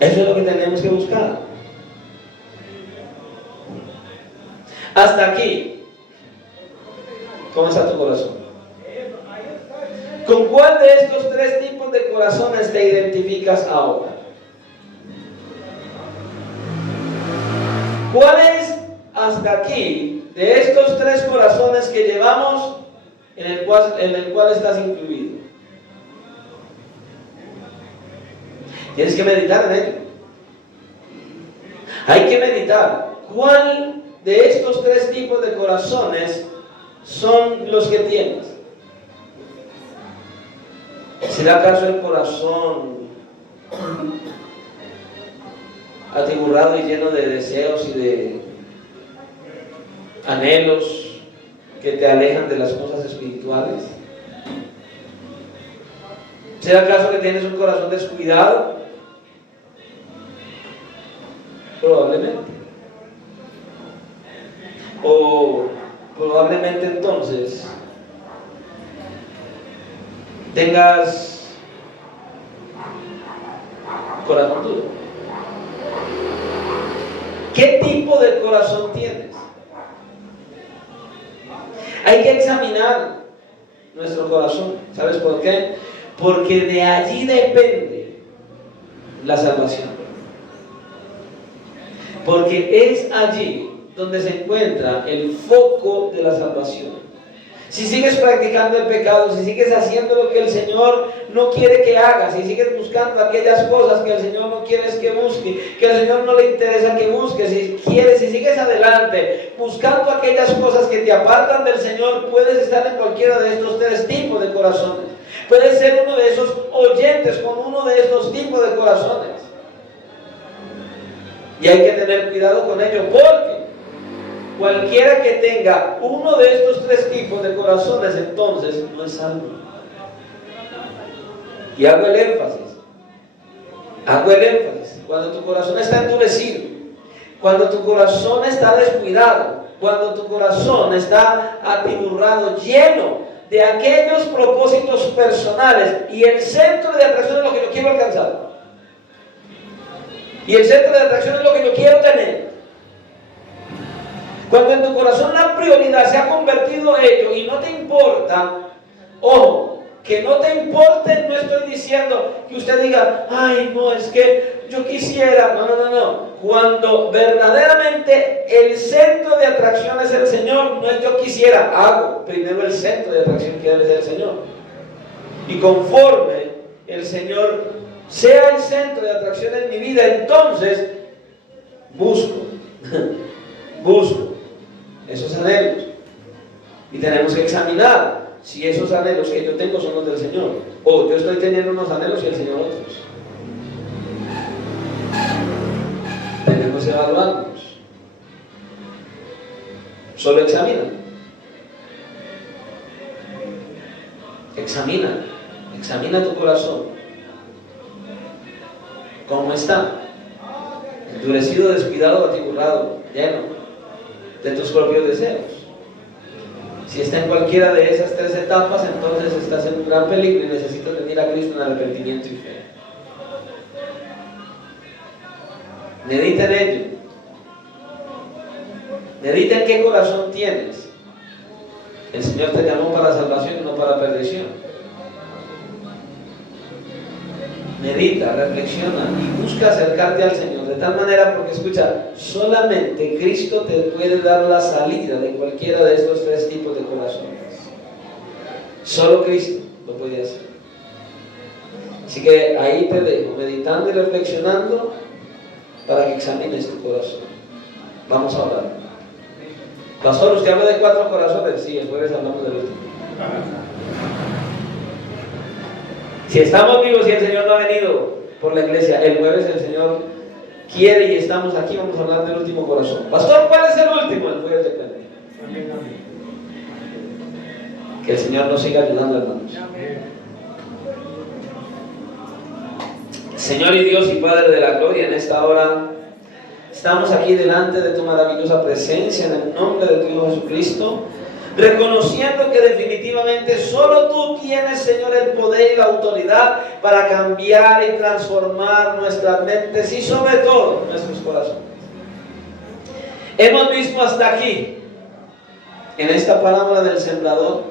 Eso es lo que tenemos que buscar. Hasta aquí. ¿Cómo está tu corazón? ¿Con cuál de estos tres tipos de corazones te identificas ahora? ¿Cuál es hasta aquí de estos tres corazones que llevamos en el cual estás incluido? Tienes que meditar en ello. Hay que meditar. ¿Cuál de estos tres tipos de corazones son los que tienes? ¿Será acaso el corazón atiborrado y lleno de deseos y de anhelos que te alejan de las cosas espirituales? ¿Será acaso que tienes un corazón descuidado? Probablemente. O probablemente entonces tengas corazón duro. ¿Qué tipo de corazón tienes? Hay que examinar nuestro corazón. ¿Sabes por qué? Porque de allí depende la salvación. Porque es allí donde se encuentra el foco de la salvación. Si sigues practicando el pecado, si sigues haciendo lo que el Señor no quiere que hagas, si sigues buscando aquellas cosas que el Señor no quiere que busque, que al Señor no le interesa que busques, si sigues adelante buscando aquellas cosas que te apartan del Señor, puedes estar en cualquiera de estos tres tipos de corazones. Puedes ser uno de esos oyentes con uno de estos tipos de corazones. Y hay que tener cuidado con ello, porque cualquiera que tenga uno de estos tres tipos de corazones, entonces no es salvo. Y hago el énfasis. Cuando tu corazón está endurecido, cuando tu corazón está descuidado, cuando tu corazón está atiborrado, lleno de aquellos propósitos personales, y el centro de atracción es lo que yo quiero alcanzar, y el centro de atracción es lo que yo quiero tener. Cuando en tu corazón la prioridad se ha convertido en ello y no te importa, ojo, que no te importe, no estoy diciendo que usted diga, ay no, es que yo quisiera, no. Cuando verdaderamente el centro de atracción es el Señor, no es yo quisiera, hago primero el centro de atracción que debe ser el Señor. Y conforme el Señor sea el centro de atracción en mi vida, entonces busco esos anhelos. Y tenemos que examinar si esos anhelos que yo tengo son los del Señor, o yo estoy teniendo unos anhelos y el Señor otros. Tenemos que evaluarnos. Solo examina tu corazón. ¿Cómo está? Endurecido, descuidado, atiborrado, lleno. de tus propios deseos. Si está en cualquiera de esas tres etapas, entonces estás en un gran peligro y necesitas venir a Cristo en arrepentimiento y fe. Medita en ello. Medita en qué corazón tienes. El Señor te llamó para salvación y no para perdición. Medita, reflexiona y busca acercarte al Señor de tal manera, porque escucha, solamente Cristo te puede dar la salida de cualquiera de estos tres tipos de corazones. Solo Cristo lo puede hacer. Así que ahí te dejo, meditando y reflexionando para que examines tu corazón. Vamos a orar. Pastor, usted habla de 4 corazones. Sí, el jueves hablamos del último. Si estamos vivos y el Señor no ha venido por la iglesia, el jueves el Señor quiere y estamos aquí, vamos a hablar del último corazón. Pastor, ¿cuál es el último? El jueves de Pentecoste. Que el Señor nos siga ayudando, hermanos. Señor y Dios y Padre de la gloria, en esta hora estamos aquí delante de tu maravillosa presencia en el nombre de tu Hijo Jesucristo, reconociendo que definitivamente solo tú tienes, Señor, el poder y la autoridad para cambiar y transformar nuestras mentes y sobre todo nuestros corazones. Hemos visto hasta aquí, en esta parábola del sembrador,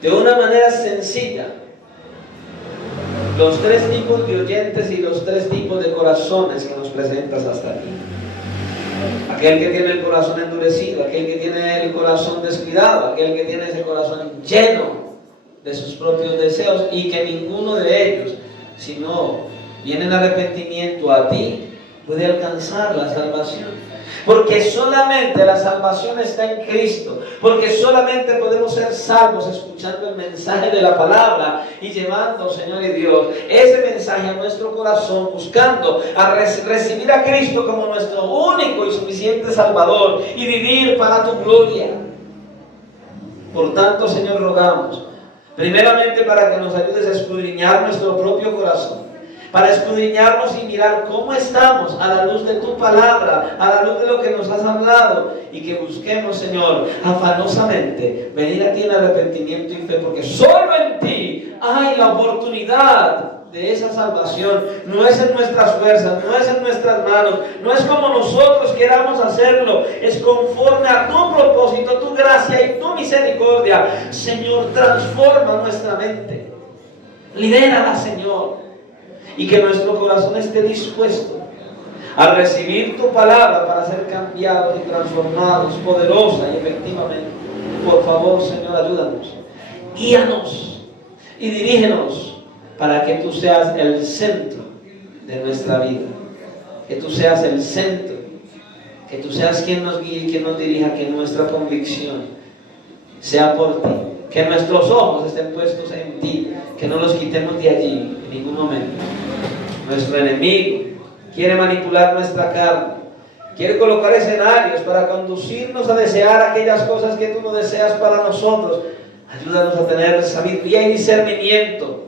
de una manera sencilla, los 3 tipos de oyentes y los 3 tipos de corazones que nos presentas hasta aquí. Aquel que tiene el corazón endurecido, aquel que tiene el corazón descuidado, aquel que tiene ese corazón lleno de sus propios deseos y que ninguno de ellos, si no viene en arrepentimiento a ti, puede alcanzar la salvación. Porque solamente la salvación está en Cristo. Porque solamente podemos ser salvos escuchando el mensaje de la palabra y llevando, Señor y Dios, ese mensaje a nuestro corazón, buscando a recibir a Cristo como nuestro único y suficiente Salvador y vivir para tu gloria. Por tanto, Señor, rogamos, primeramente para que nos ayudes a escudriñar nuestro propio corazón, para escudriñarnos y mirar cómo estamos a la luz de tu palabra, a la luz de lo que nos has hablado, y que busquemos, Señor, afanosamente venir a ti en arrepentimiento y fe, porque solo en ti hay la oportunidad de esa salvación. No es en nuestras fuerzas, no es en nuestras manos, no es como nosotros queramos hacerlo, es conforme a tu propósito, tu gracia y tu misericordia. Señor, transforma nuestra mente, libérala, Señor, y que nuestro corazón esté dispuesto a recibir tu palabra para ser cambiados y transformados poderosa y efectivamente. Por favor, Señor, ayúdanos, guíanos y dirígenos para que tú seas el centro de nuestra vida, que tú seas el centro, que tú seas quien nos guíe y quien nos dirija, que nuestra convicción sea por ti, que nuestros ojos estén puestos en ti, que no los quitemos de allí en ningún momento. Nuestro enemigo quiere manipular nuestra carne, quiere colocar escenarios para conducirnos a desear aquellas cosas que tú no deseas para nosotros. Ayúdanos a tener sabiduría y discernimiento,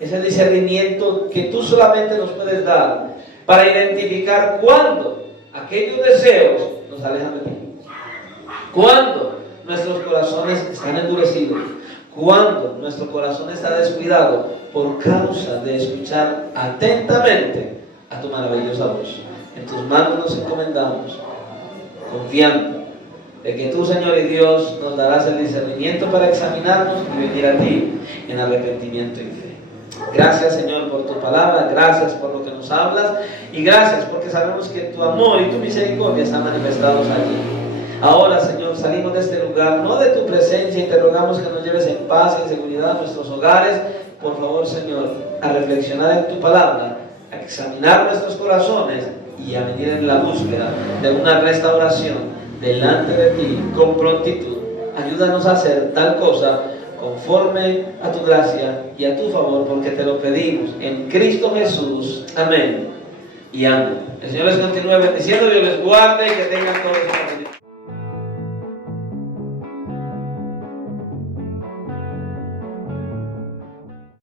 ese discernimiento que tú solamente nos puedes dar para identificar cuándo aquellos deseos nos alejan de ti, cuándo nuestros corazones están endurecidos, cuando nuestro corazón está descuidado por causa de escuchar atentamente a tu maravillosa voz. En tus manos nos encomendamos, confiando de que tú, Señor y Dios, nos darás el discernimiento para examinarnos y venir a ti en arrepentimiento y fe. Gracias, Señor, por tu palabra, gracias por lo que nos hablas y gracias porque sabemos que tu amor y tu misericordia están manifestados allí. Ahora, Señor, salimos de este lugar, no de tu presencia, y te rogamos que nos lleves en paz y en seguridad a nuestros hogares. Por favor, Señor, a reflexionar en tu palabra, a examinar nuestros corazones y a venir en la búsqueda de una restauración delante de ti con prontitud. Ayúdanos a hacer tal cosa conforme a tu gracia y a tu favor, porque te lo pedimos en Cristo Jesús. Amén y amén. El Señor les continúe bendiciendo, Dios les guarde y que tengan todos los